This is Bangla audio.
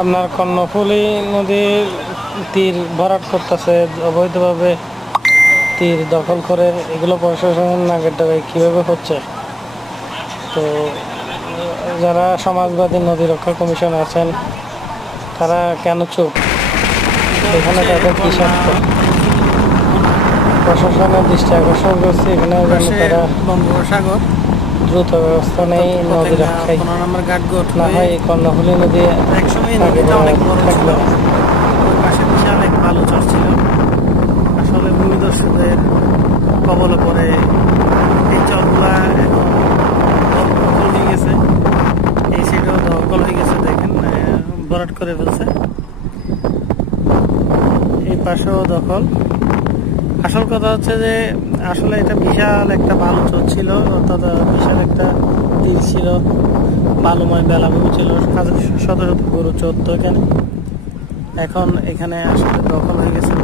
আপনার কর্ণফুলী নদীর তীর ভরাট করতেছে অবৈধভাবে, তীর দখল করে, এগুলো প্রশাসনের নাকের ডাকায় কীভাবে হচ্ছে? তো যারা সমাজবাদী নদী রক্ষা কমিশন আছেন তারা কেন চুপ? এখানে তাদের কি স্বার্থ? প্রশাসনের দৃষ্টি আকর্ষণ করছে এখানে যেন তারা বঙ্গোপসাগর দ্রুত ব্যবস্থা নেই নদী রক্ষায়, না হয় এই কর্ণফুলী নদী থাকবে। পাশে বিশাল এক ভালো চর ছিল, আসলে ভূমিদস্যুদের কবলে পড়ে এই চরগুলা এখন দখল হয়ে গেছে। এই সাইডেও দখল হয়ে গেছে, দেখেন ভরাট করে ফেলছে, এই পাশেও দখল। আসল কথা হচ্ছে যে আসলে এটা বিশাল একটা বালু চর ছিল, অর্থাৎ বিশাল একটা তীর ছিল, বালুময় বেলাভূমি ছিল, শত শত গরু চরতো এখানে। এখন এখানে আসলে দখল হয়ে গেছে।